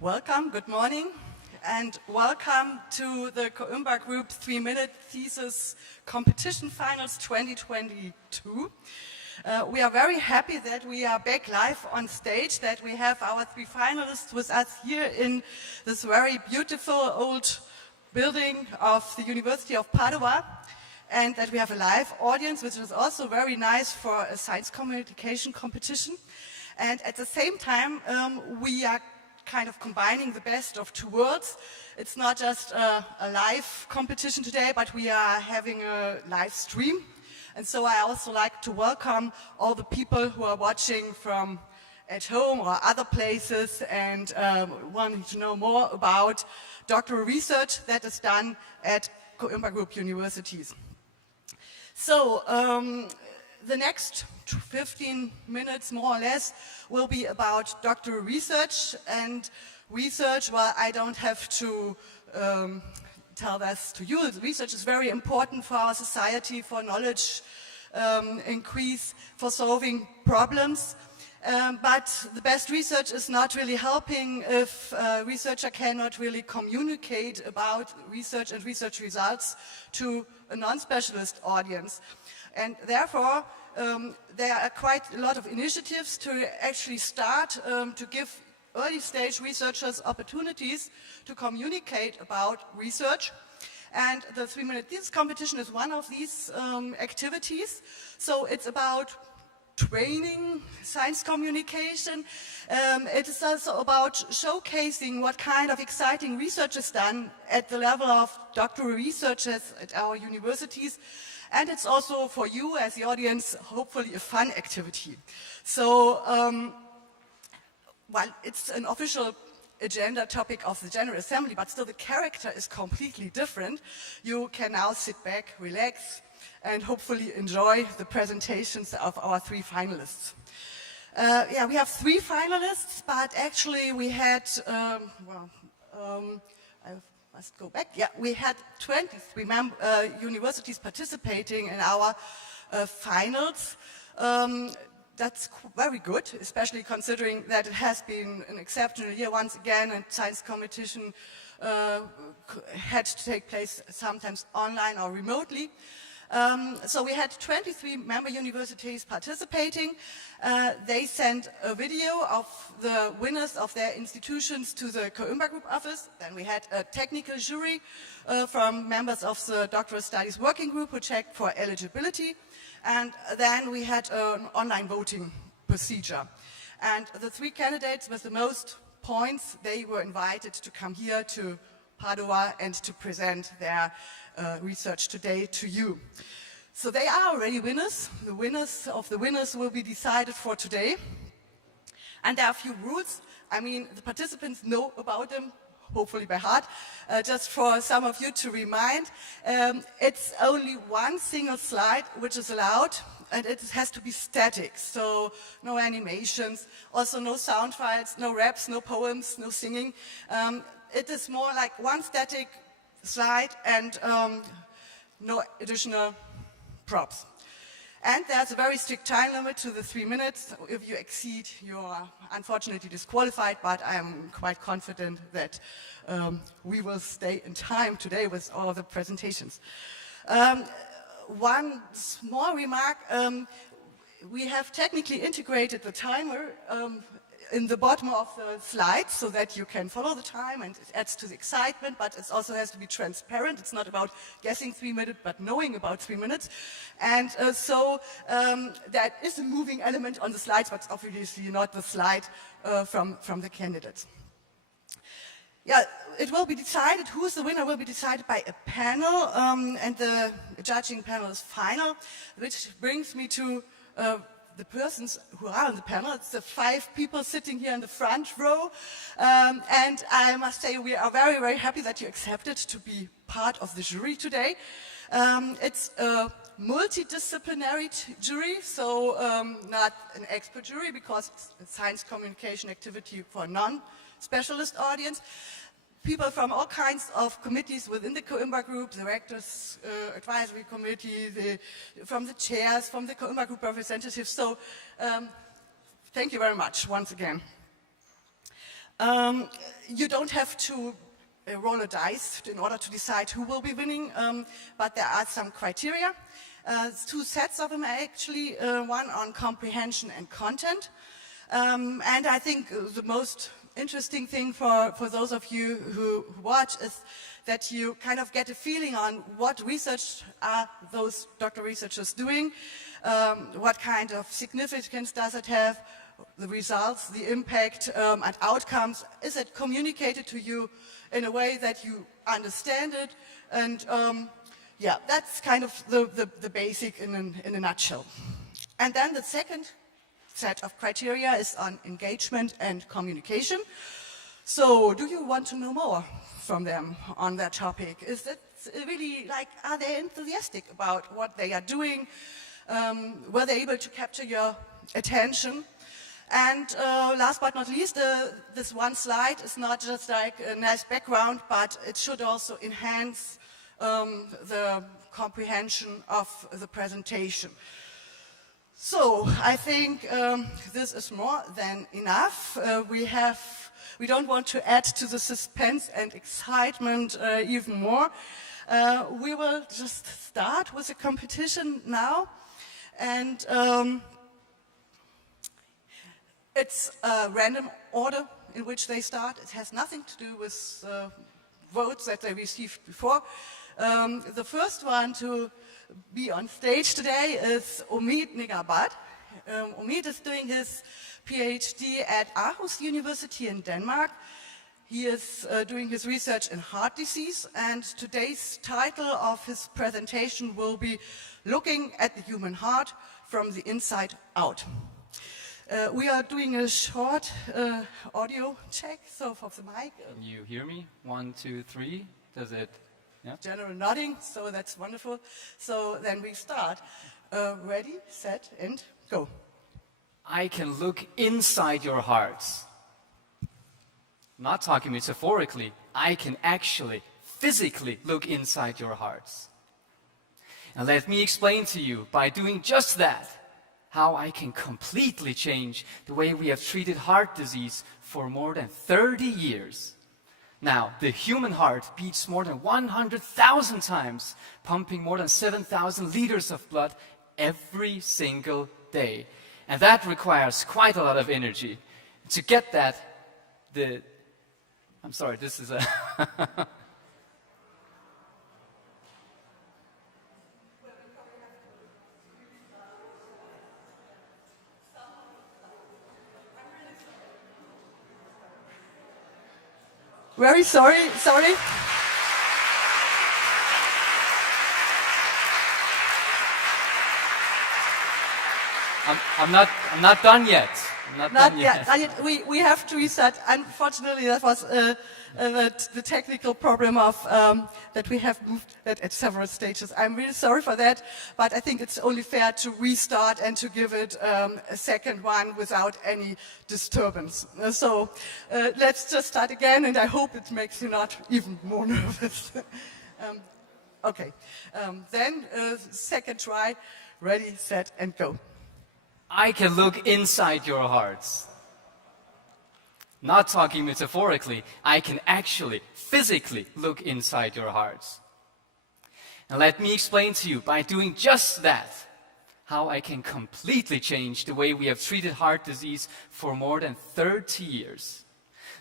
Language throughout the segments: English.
Welcome, good morning, and welcome to the Coimbra Group 3-minute Thesis Competition Finals 2022. We are very happy that we are back live on stage, that we have our 3 finalists with us here in this very beautiful old building of the University of Padova, and that we have a live audience, which is also very nice for a science communication competition. And at the same time, we are kind of combining the best of 2 worlds. It's not just a live competition today, but we are having a live stream. And so I also like to welcome all the people who are watching from at home or other places and wanting to know more about doctoral research that is done at Coimbra Group universities. So the next 15 minutes, more or less, will be about doctoral research. And research, well, I don't have to tell this to you. Research is very important for our society, for knowledge increase, for solving problems. But the best research is not really helping if a researcher cannot really communicate about research and research results to a non-specialist audience. And therefore, there are quite a lot of initiatives to actually start to give early stage researchers opportunities to communicate about research. And the 3-minute Thesis competition is one of these activities. So it's about training science communication. It is also about showcasing what kind of exciting research is done at the level of doctoral researchers at our universities. And it's also for you as the audience, hopefully a fun activity. So, well, it's an official agenda topic of the General Assembly, but still the character is completely different. You can now sit back, relax, and hopefully enjoy the presentations of our 3 finalists. Yeah, we have 3 finalists, but actually we had, I must go back. Yeah, we had 23 universities participating in our finals. That's very good, especially considering that it has been an exceptional year once again, and science competition had to take place sometimes online or remotely. So we had 23 member universities participating. They sent a video of the winners of their institutions to the Coimbra Group office. Then we had a technical jury from members of the Doctoral Studies Working Group who checked for eligibility. And then we had an online voting procedure. And the 3 candidates with the most points, they were invited to come here to Padova and to present their research today to you. So they are already winners. The winners of the winners will be decided for today. And there are a few rules. I mean, the participants know about them, hopefully by heart. Just for some of you to remind, it's only 1 single slide which is allowed, and it has to be static, so no animations, also no sound files, no raps, no poems, no singing. It is more like 1 static slide and no additional props. And there's a very strict time limit to the 3 minutes. If you exceed, you are unfortunately disqualified, but I am quite confident that we will stay in time today with all the presentations. One small remark, we have technically integrated the timer in the bottom of the slide so that you can follow the time, and it adds to the excitement, but it also has to be transparent. It's not about guessing 3 minutes, but knowing about 3 minutes. And so that is a moving element on the slides, but obviously not the slide from the candidates. Yeah, it will be decided, who is the winner will be decided by a panel, and the judging panel is final, which brings me to the persons who are on the panel. It's the 5 people sitting here in the front row. And I must say we are very, very happy that you accepted to be part of the jury today. It's a multidisciplinary jury, so not an expert jury because it's a science communication activity for a non-specialist audience. People from all kinds of committees within the Coimbra Group, the Rectors Advisory Committee, from the chairs, from the Coimbra Group representatives. So thank you very much once again. You don't have to roll a dice in order to decide who will be winning, but there are some criteria. Two sets of them actually, one on comprehension and content. And I think the most interesting thing for those of you who watch is that you kind of get a feeling on what research are those doctoral researchers doing, what kind of significance does it have, the results, the impact, and outcomes. Is it communicated to you in a way that you understand it? And yeah, that's kind of the basic in a nutshell. And then the second set of criteria is on engagement and communication. So do you want to know more from them on that topic? Is it really like, are they enthusiastic about what they are doing? Were they able to capture your attention? And last but not least, this one slide is not just like a nice background, but it should also enhance the comprehension of the presentation. So I think this is more than enough. We don't want to add to the suspense and excitement even more. We will just start with the competition now. And it's a random order in which they start. It has nothing to do with votes that they received before. The first one to be on stage today is Omeed Neghabat. Omeed is doing his PhD at Aarhus University in Denmark. He is doing his research in heart disease, and today's title of his presentation will be Looking at the Human Heart from the Inside Out. We are doing a short audio check, so for the mic. Can you hear me? 1, 2, 3. Does it? Yeah. General nodding, so that's wonderful. So then we start. Ready, set, and go. I can look inside your hearts. Not talking metaphorically, I can actually, physically look inside your hearts. And let me explain to you, by doing just that, how I can completely change the way we have treated heart disease for more than 30 years. Now, the human heart beats more than 100,000 times, pumping more than 7,000 liters of blood every single day. And that requires quite a lot of energy. To get that, I'm sorry, this is a... Very sorry. I'm not done yet. Not yet. We have to restart. Unfortunately, that was the technical problem of that we have moved that at several stages. I'm really sorry for that, but I think it's only fair to restart and to give it a second one without any disturbance. So let's just start again, and I hope it makes you not even more nervous. Okay. Then second try. Ready, set, and go. I can look inside your hearts. Not talking metaphorically, I can actually, physically look inside your hearts. And let me explain to you, by doing just that, how I can completely change the way we have treated heart disease for more than 30 years.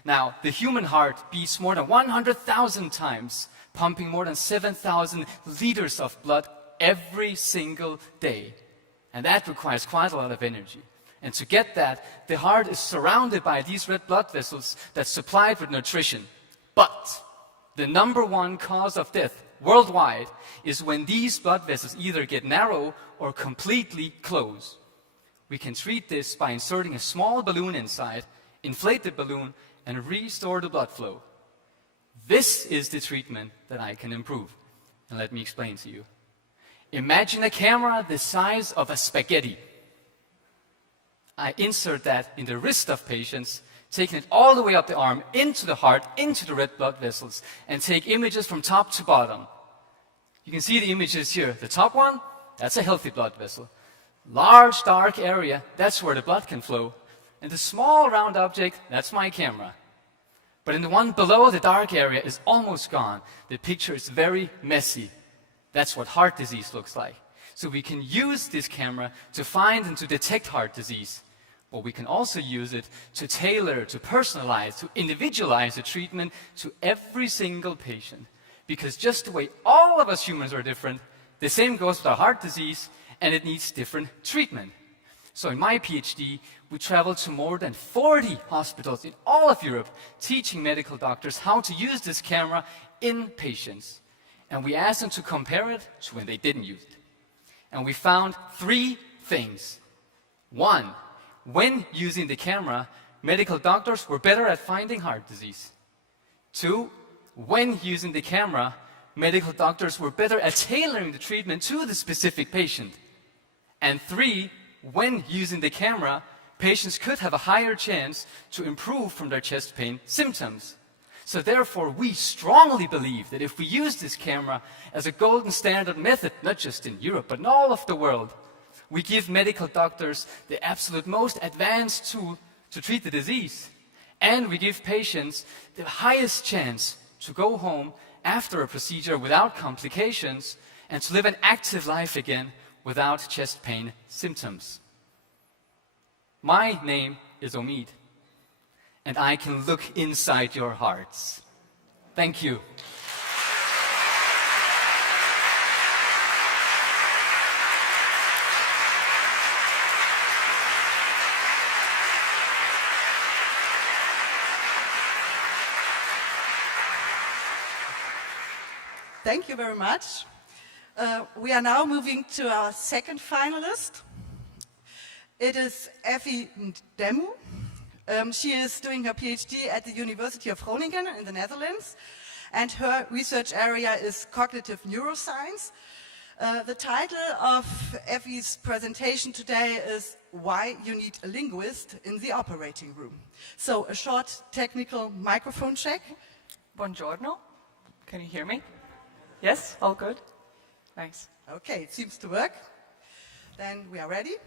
Now, the human heart beats more than 100,000 times, pumping more than 7,000 liters of blood every single day. And that requires quite a lot of energy. And to get that, the heart is surrounded by these red blood vessels that's supplied with nutrition. But the number one cause of death worldwide is when these blood vessels either get narrow or completely close. We can treat this by inserting a small balloon inside, inflate the balloon, and restore the blood flow. This is the treatment that I can improve. And let me explain to you. Imagine a camera the size of a spaghetti. I insert that in the wrist of patients, taking it all the way up the arm, into the heart, into the red blood vessels, and take images from top to bottom. You can see the images here. The top one, that's a healthy blood vessel. Large, dark area, that's where the blood can flow. And the small round object, that's my camera. But in the one below, the dark area is almost gone. The picture is very messy. That's what heart disease looks like. So we can use this camera to find and to detect heart disease. But we can also use it to tailor, to personalize, to individualize the treatment to every single patient. Because just the way all of us humans are different, the same goes with our heart disease, and it needs different treatment. So in my PhD, we traveled to more than 40 hospitals in all of Europe, teaching medical doctors how to use this camera in patients. And we asked them to compare it to when they didn't use it. And we found 3 things. 1, when using the camera, medical doctors were better at finding heart disease. 2, when using the camera, medical doctors were better at tailoring the treatment to the specific patient. And 3, when using the camera, patients could have a higher chance to improve from their chest pain symptoms. So therefore, we strongly believe that if we use this camera as a golden standard method, not just in Europe, but in all of the world, we give medical doctors the absolute most advanced tool to treat the disease. And we give patients the highest chance to go home after a procedure without complications and to live an active life again without chest pain symptoms. My name is Omeed, and I can look inside your hearts. Thank you. Thank you very much. We are now moving to our second finalist. It is Effy Ntemou. She is doing her PhD at the University of Groningen in the Netherlands, and her research area is cognitive neuroscience. The title of Effy's presentation today is Why You Need a Linguist in the Operating Room. So a short technical microphone check. Buongiorno. Can you hear me? Yes? All good? Nice. Okay, it seems to work. Then we are ready.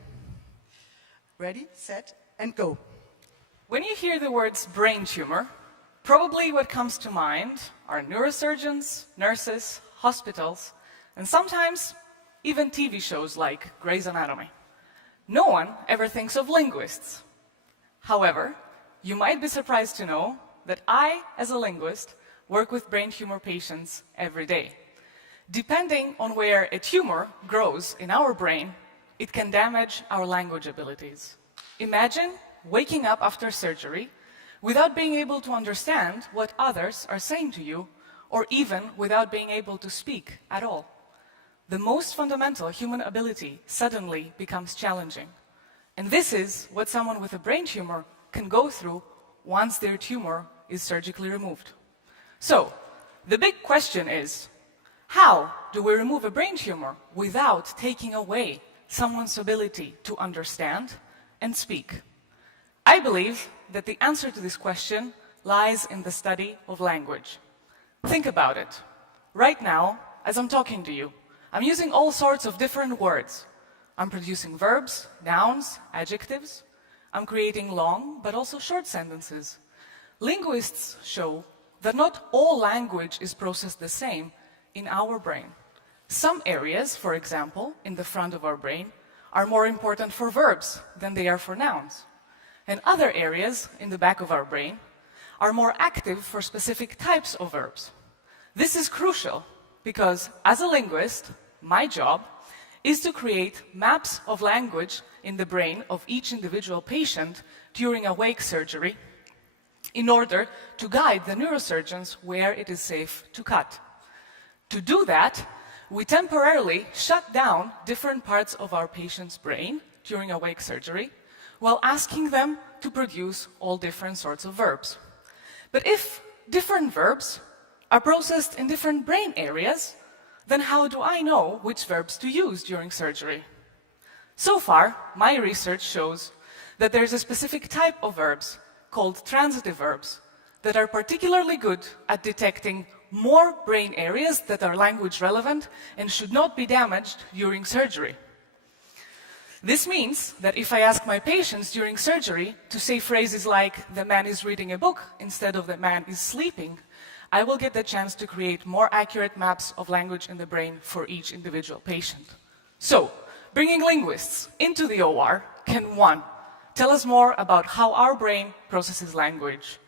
Ready, set, and go. When you hear the words brain tumor, probably what comes to mind are neurosurgeons, nurses, hospitals, and sometimes even TV shows like Grey's Anatomy. No one ever thinks of linguists. However, you might be surprised to know that I, as a linguist, work with brain tumor patients every day. Depending on where a tumor grows in our brain, it can damage our language abilities. Imagine waking up after surgery without being able to understand what others are saying to you, or even without being able to speak at all. The most fundamental human ability suddenly becomes challenging. And this is what someone with a brain tumor can go through once their tumor is surgically removed. So, the big question is, how do we remove a brain tumor without taking away someone's ability to understand and speak? I believe that the answer to this question lies in the study of language. Think about it. Right now, as I'm talking to you, I'm using all sorts of different words. I'm producing verbs, nouns, adjectives. I'm creating long but also short sentences. Linguists show that not all language is processed the same in our brain. Some areas, for example, in the front of our brain, are more important for verbs than they are for nouns. And other areas in the back of our brain are more active for specific types of verbs. This is crucial because, as a linguist, my job is to create maps of language in the brain of each individual patient during awake surgery in order to guide the neurosurgeons where it is safe to cut. To do that, we temporarily shut down different parts of our patient's brain during awake surgery while asking them to produce all different sorts of verbs. But if different verbs are processed in different brain areas, then how do I know which verbs to use during surgery? So far, my research shows that there's a specific type of verbs called transitive verbs that are particularly good at detecting more brain areas that are language relevant and should not be damaged during surgery. This means that if I ask my patients during surgery to say phrases like, "the man is reading a book," instead of "the man is sleeping," I will get the chance to create more accurate maps of language in the brain for each individual patient. So, bringing linguists into the OR can 1. Tell us more about how our brain processes language.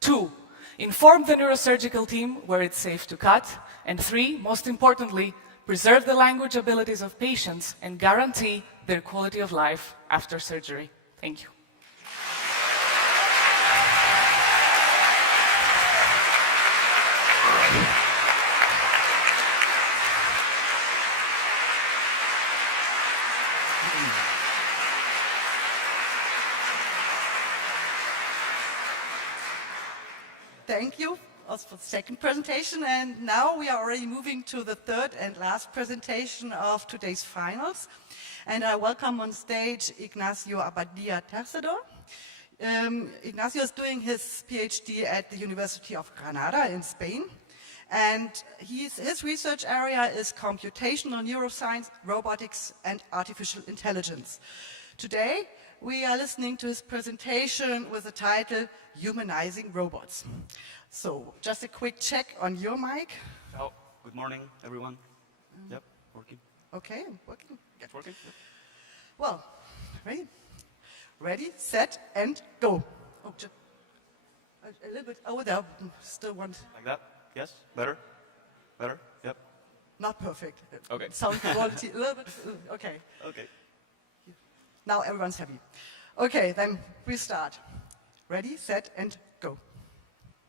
2. Inform the neurosurgical team where it's safe to cut. And 3, most importantly, preserve the language abilities of patients and guarantee their quality of life after surgery. Thank you. Thank you also for the second presentation. And now we are already moving to the third and last presentation of today's finals. And I welcome on stage Ignacio Abadía Tercedor. Ignacio is doing his PhD at the University of Granada in Spain. And his research area is computational neuroscience, robotics, and artificial intelligence. Today, we are listening to his presentation with the title, Humanizing Robots. So, just a quick check on your mic. Oh, good morning, everyone. Yep, working. Okay, working. It's working? Yep. Well, ready, set, and go. Oh, just a little bit over there. Still want. Like that? Yes? Better? Better? Yep. Not perfect. Okay. Sound quality a little bit. Okay. Okay. Now everyone's happy. Okay, then we start. Ready, set, and go.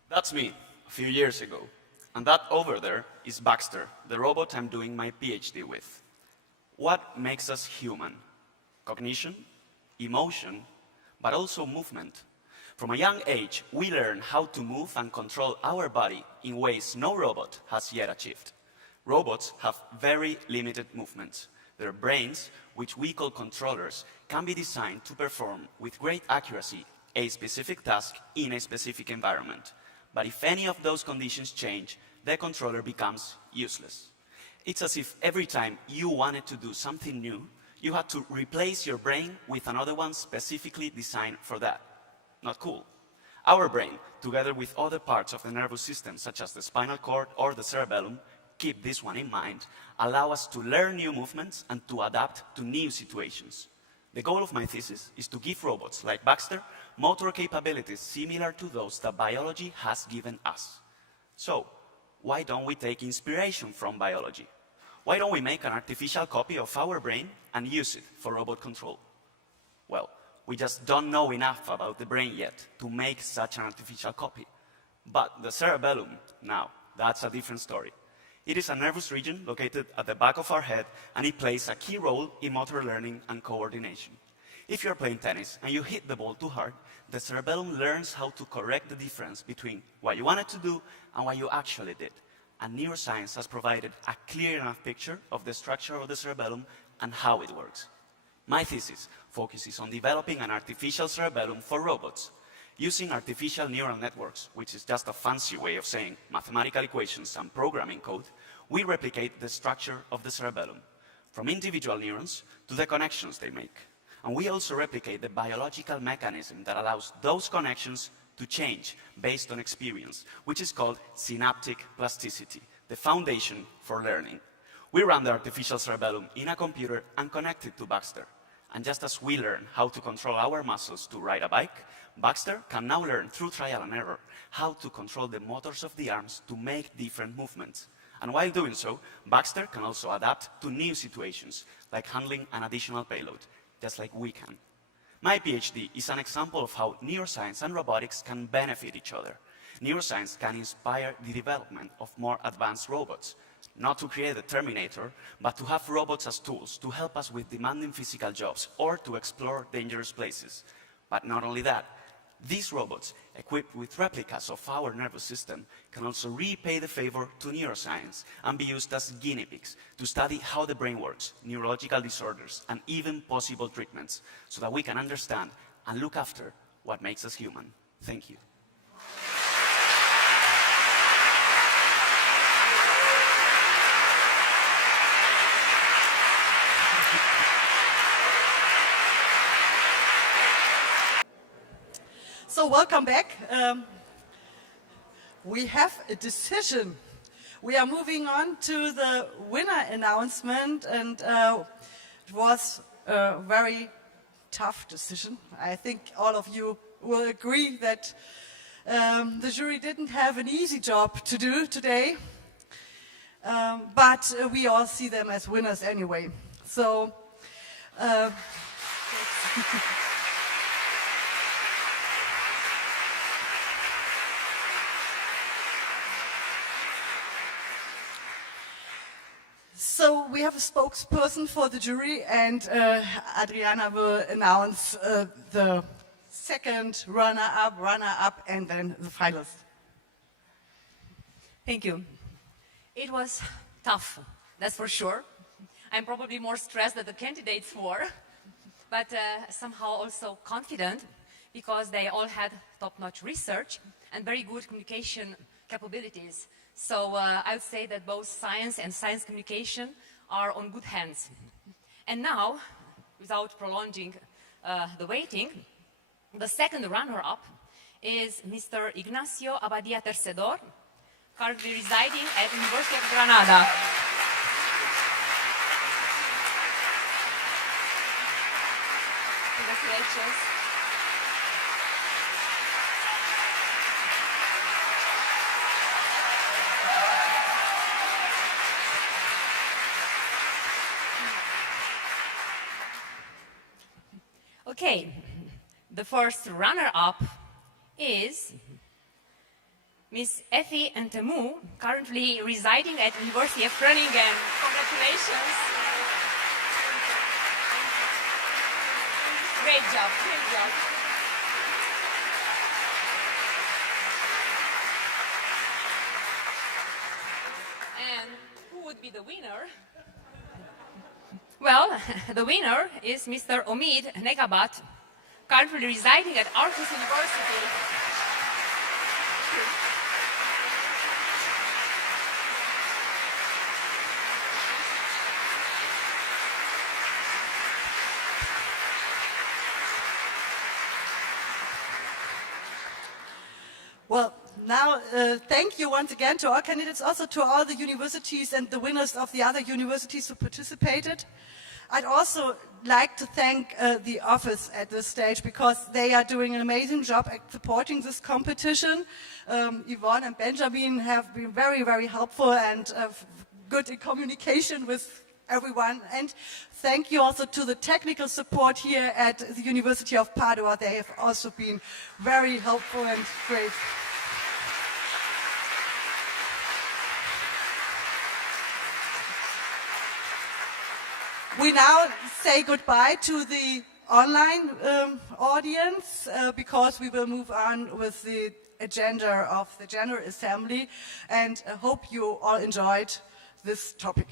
That's me, a few years ago. And that over there is Baxter, the robot I'm doing my PhD with. What makes us human? Cognition, emotion, but also movement. From a young age, we learn how to move and control our body in ways no robot has yet achieved. Robots have very limited movements. Their brains, which we call controllers, can be designed to perform with great accuracy a specific task in a specific environment. But if any of those conditions change, the controller becomes useless. It's as if every time you wanted to do something new, you had to replace your brain with another one specifically designed for that. Not cool. Our brain, together with other parts of the nervous system, such as the spinal cord or the cerebellum, keep this one in mind, allow us to learn new movements and to adapt to new situations. The goal of my thesis is to give robots like Baxter motor capabilities similar to those that biology has given us. So, why don't we take inspiration from biology? Why don't we make an artificial copy of our brain and use it for robot control? Well, we just don't know enough about the brain yet to make such an artificial copy. But the cerebellum, now, that's a different story. It is a nervous region located at the back of our head, and it plays a key role in motor learning and coordination. If you're playing tennis and you hit the ball too hard, the cerebellum learns how to correct the difference between what you wanted to do and what you actually did. And neuroscience has provided a clear enough picture of the structure of the cerebellum and how it works. My thesis focuses on developing an artificial cerebellum for robots. Using artificial neural networks, which is just a fancy way of saying mathematical equations and programming code, we replicate the structure of the cerebellum, from individual neurons to the connections they make. And we also replicate the biological mechanism that allows those connections to change based on experience, which is called synaptic plasticity, the foundation for learning. We run the artificial cerebellum in a computer and connect it to Baxter. And just as we learn how to control our muscles to ride a bike, Baxter can now learn through trial and error how to control the motors of the arms to make different movements. And while doing so, Baxter can also adapt to new situations, like handling an additional payload, just like we can. My PhD is an example of how neuroscience and robotics can benefit each other. Neuroscience can inspire the development of more advanced robots, not to create the Terminator, but to have robots as tools to help us with demanding physical jobs or to explore dangerous places. But not only that, these robots, equipped with replicas of our nervous system, can also repay the favor to neuroscience and be used as guinea pigs to study how the brain works, neurological disorders, and even possible treatments, so that we can understand and look after what makes us human. Thank you. So welcome back. We have a decision. We are moving on to the winner announcement, and it was a very tough decision. I think all of you will agree that the jury didn't have an easy job to do today, but we all see them as winners anyway. So, so we have a spokesperson for the jury, and Adriana will announce the second runner-up, and then the finalists. Thank you. It was tough, that's for sure. I'm probably more stressed than the candidates were, but somehow also confident because they all had top-notch research and very good communication capabilities. So I would say that both science and science communication are on good hands. And now, without prolonging the waiting, the second runner-up is Mr. Ignacio Abadía Tercedor, currently residing at the University of Granada. Congratulations. Okay, the first runner-up is Miss Effy Ntemou, currently residing at the University of Groningen. Congratulations. Great job, great job. And who would be the winner? Well, the winner is Mr. Omeed Neghabat, currently residing at Aarhus University. Well, now thank you once again to our candidates, also to all the universities and the winners of the other universities who participated. I'd also like to thank the office at this stage, because they are doing an amazing job at supporting this competition. Yvonne and Benjamin have been very, very helpful and good in communication with everyone. And thank you also to the technical support here at the University of Padova. They have also been very helpful and great. We now say goodbye to the online audience because we will move on with the agenda of the General Assembly, and I hope you all enjoyed this topic.